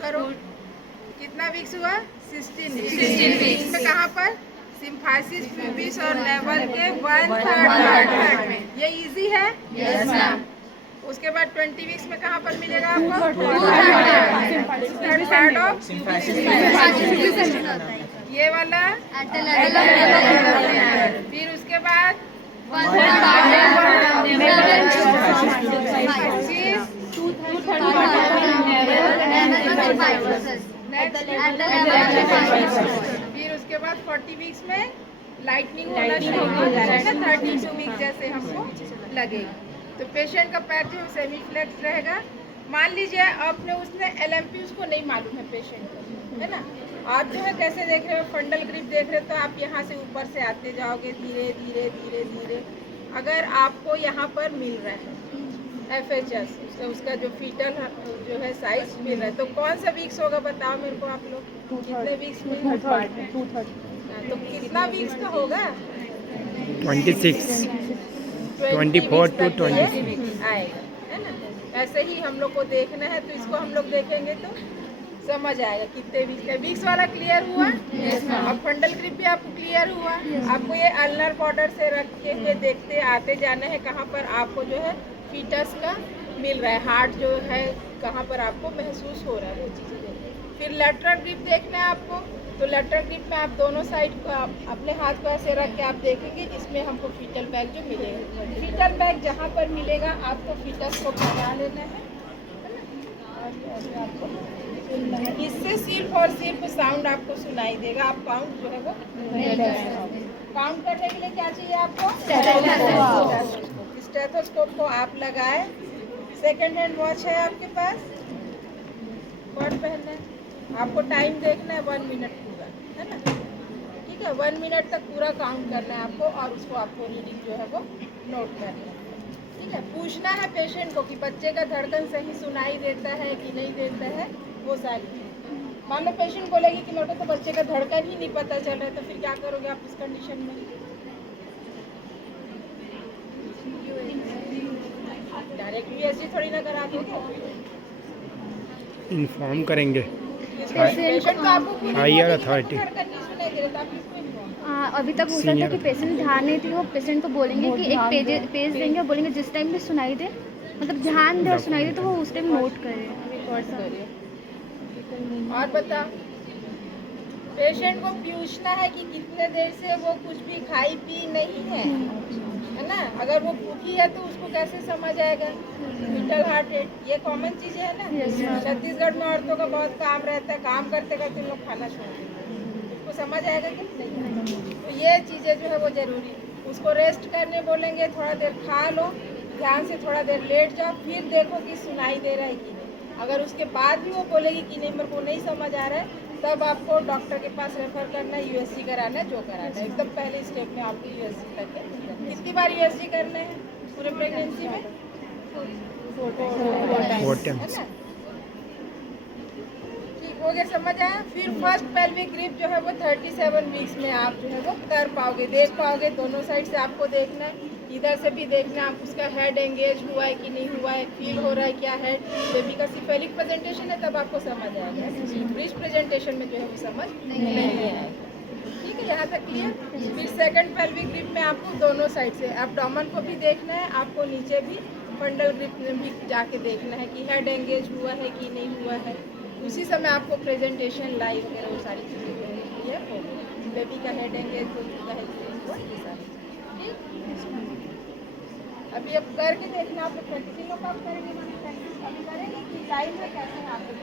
करो। कितना वीक्स हुआ? 16 वीक्स में कहाँ पर? सिम्फाइसिस, प्यूबिस और नेवल के 1/3 में। ये इजी है? Yes ma'am. उसके बाद 20 वीक्स में कहाँ पर मिलेगा आपको? 2/3 ऑफ ये वाला। फिर उसके बाद फिर उसके बाद 40 वीक्स में लाइटनिंग होना शुरू हो जाएगा ना, 32 वीक जैसे हमको लगेगा। तो पेशेंट का पैर जो सेमी फ्लेक्स रहेगा। मान लीजिए आपने उसने LMP उसको नहीं मालूम है पेशेंट को, है ना। आप जो है कैसे देख रहे हो? फंडल ग्रिप देख रहे हो तो आप यहाँ से ऊपर से आते जाओगे धीरे धीरे धीरे धीरे। अगर आपको यहाँ पर मिल रहा है FHS, उसका जो फीटल जो है साइज मिल रहा है, तो कौन सा वीक्स होगा बताओ मेरे को आप लोग? कितने वीक्स में? 2/3। तो कितना वीक्स का होगा? 26, 24 to 26 आएगा, है ना। ऐसे ही हम लोग को देखना है, तो इसको हम लोग देखेंगे तो समझ आएगा कितने वीक्स का। वीक्स वाला क्लियर हुआ? अब फंडल ग्रिप भी आपको क्लियर हुआ? आपको ये अल्नर बॉर्डर से रख के देखते आते जाना है कहाँ पर आपको जो है फीटस का मिल रहा है, हार्ट जो है कहाँ पर आपको महसूस हो रहा है, वो चीज़ें देखिए। फिर लेटरल ग्रिप देखना है आपको, तो लेटरल ग्रिप में आप दोनों साइड को अपने हाथ को ऐसे रख के आप देखेंगे, जिसमें हमको फीटल बैग जो मिलेगा। फीटल बैग जहाँ पर मिलेगा आपको फीटस को बना लेना है ना। आपको इससे सिर्फ और सिर्फ साउंड आपको सुनाई देगा। आप काउंट जो है वो काउंट करने के लिए क्या चाहिए आपको? स्टेथोस्कोप को आप लगाए। सेकंड हैंड वॉच है आपके पास? वॉच पहनना है आपको, टाइम देखना है 1 मिनट पूरा, है ना। ठीक है, 1 मिनट तक पूरा काउंट करना है आपको, और उसको आपको रीडिंग जो है वो नोट करना है। ठीक है, पूछना है पेशेंट को कि बच्चे का धड़कन सही सुनाई देता है कि नहीं देता है, वो सारी। मान लो पेशेंट बोलेगी कि मेरे को तो बच्चे का धड़कन ही नहीं पता चल रहा है, तो फिर क्या करोगे आप इस कंडीशन में? डायरेक्ट USG थोड़ी ना करा दोगे, इन्फॉर्म करेंगे पेशेंट को आपको हायर अथॉरिटी। धड़कन नहीं सुनाई दे रहा तो आप किसको inform? अभी तक होता था कि पेशेंट ध्यान नहीं थी, वो पेशेंट को बोलेंगे कि एक पेज देंगे और बोलेंगे जिस टाइम भी सुनाई दे, मतलब ध्यान दे और सुनाई दे तो वो उस टाइम नोट करे, रिकॉर्ड करे। और बता, पेशेंट को पूछना है कि कितने देर से वो कुछ भी खाई पी नहीं है ना। अगर वो भूखी है तो उसको कैसे समझ आएगा? फीटल हार्ट रेट, ये कॉमन चीज़ें है ना। छत्तीसगढ़ में औरतों का बहुत काम रहता है, काम करते करते लोग खाना छोड़ देते हैं, उसको समझ आएगा कि नहीं? तो ये चीज़ें जो है वो जरूरी। उसको रेस्ट करने बोलेंगे, थोड़ा देर खा लो, ध्यान से थोड़ा देर लेट जाओ, फिर देखो कि सुनाई दे रहा है कि नहीं। अगर उसके बाद भी वो बोलेगी कि नहीं मेरे को नहीं समझ आ रहा है, तब आपको डॉक्टर के पास रेफर करना है, USG कराना है, जो कराना है। एकदम पहले स्टेप में आपको USG करके, कितनी बार USG करना है पूरे प्रेगनेंसी में? 4 टाइम्स, है ना। ठीक हो गया, समझ आया। फिर फर्स्ट पेल्विक ग्रिप जो है वो 37 वीक्स में आप जो है वो कर पाओगे, देख पाओगे। दोनों साइड से आपको देखना है, इधर से भी देखना है, आप उसका हेड एंगेज हुआ है कि नहीं हुआ है, फील हो रहा है क्या है। बेबी का सिफेलिक प्रेजेंटेशन है तब आपको समझ आएगा, ब्रीच प्रेजेंटेशन में जो है वो समझ नहीं आएगा। ठीक है, यहाँ तक क्लियर। फिर सेकंड पेल्विक ग्रिप में आपको दोनों साइड से एब्डोमेन को भी देखना है, आपको नीचे भी फंडल ग्रिप में भी जाके देखना है कि हेड एंगेज हुआ है कि नहीं हुआ है। उसी समय आपको प्रेजेंटेशन लाइव वगैरह वो सारी चीज़ें क्लियर हो गई। बेबी का हेड एंगेज हो चुका है, ये सारी चीज़ें। अभी अब करके देखना, आप लोग प्रैक्टिस लोग आप करेंगे, अभी करेंगे कि लाइव में कैसे आप लोग